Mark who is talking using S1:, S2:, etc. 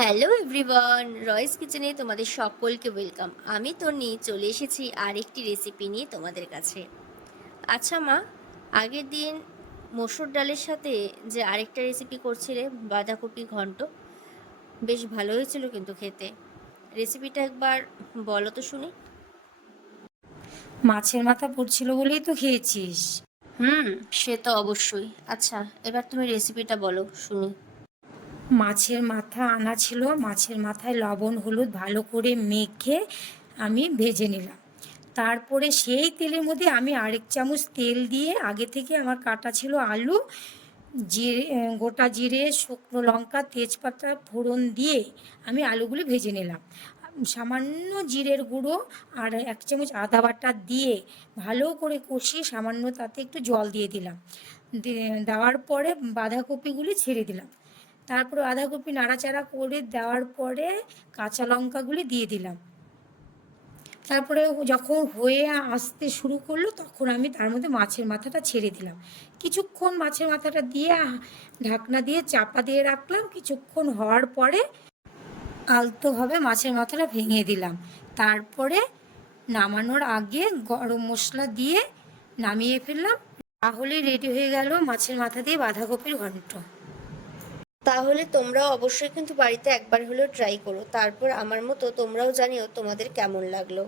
S1: Hello everyone রয়েস কিচেনে তোমাদের সকলকে ওয়েলকাম আমি তো নিয়ে চলে এসেছি আরেকটি রেসিপি নিয়ে তোমাদের কাছে। আচ্ছা মা আগের দিন মসুর ডালের সাথে যে আরেকটা রেসিপি করছিলে বাঁধাকপি ঘন্ট বেশ ভালো হয়েছিল কিন্তু খেতে। রেসিপিটা একবার বলো তো শুনি।
S2: মাছের মাথা পড়ছিল বলেই তো খেয়েছিস।
S1: হুম সে তো অবশ্যই। আচ্ছা এবার তুমি রেসিপিটা বলো শুনি।
S2: মাছের মাথা আনা ছিল। মাছের মাথায় লবণ, হলুদ ভালো করে মেখে আমি ভেজে নিলাম। তারপরে সেই তেলের মধ্যে আমি আরেক চামচ তেল দিয়ে আগে থেকে আমার কাটা ছিল আলু, জিরে গোটা জিরে, শুকনো লঙ্কা, তেজপাতা, ফোড়ন দিয়ে আমি আলুগুলি ভেজে নিলাম। সামান্য জিরের গুঁড়ো আর এক চামচ আদা বাটা দিয়ে ভালো করে কষিয়ে সামান্য তাতে একটু জল দিয়ে দিলাম। দেওয়ার পরে বাঁধাকপিগুলি ছেড়ে দিলাম। তারপর বাঁধাকপি নাড়াচাড়া করে দেওয়ার পরে কাঁচা লঙ্কাগুলি দিয়ে দিলাম। তারপরে যখন হয়ে আসতে শুরু করল তখন আমি তার মধ্যে মাছের মাথাটা ছেড়ে দিলাম। কিছুক্ষণ মাছের মাথাটা দিয়ে ঢাকনা দিয়ে চাপা দিয়ে রাখলাম। কিছুক্ষণ হওয়ার পরে আলতোভাবে মাছের মাথাটা ভেঙে দিলাম। তারপরে নামানোর আগে গরম মশলা দিয়ে নামিয়ে ফেললাম। তাহলেই রেডি হয়ে গেল মাছের মাথা দিয়ে বাঁধাকপির ঘন্ট।
S1: তাহলে তোমরা অবশ্যই কিন্তু বাড়িতে একবার হলেও ট্রাই করো। তারপর আমার মতো তোমরাও জানিও তোমাদের কেমন লাগল।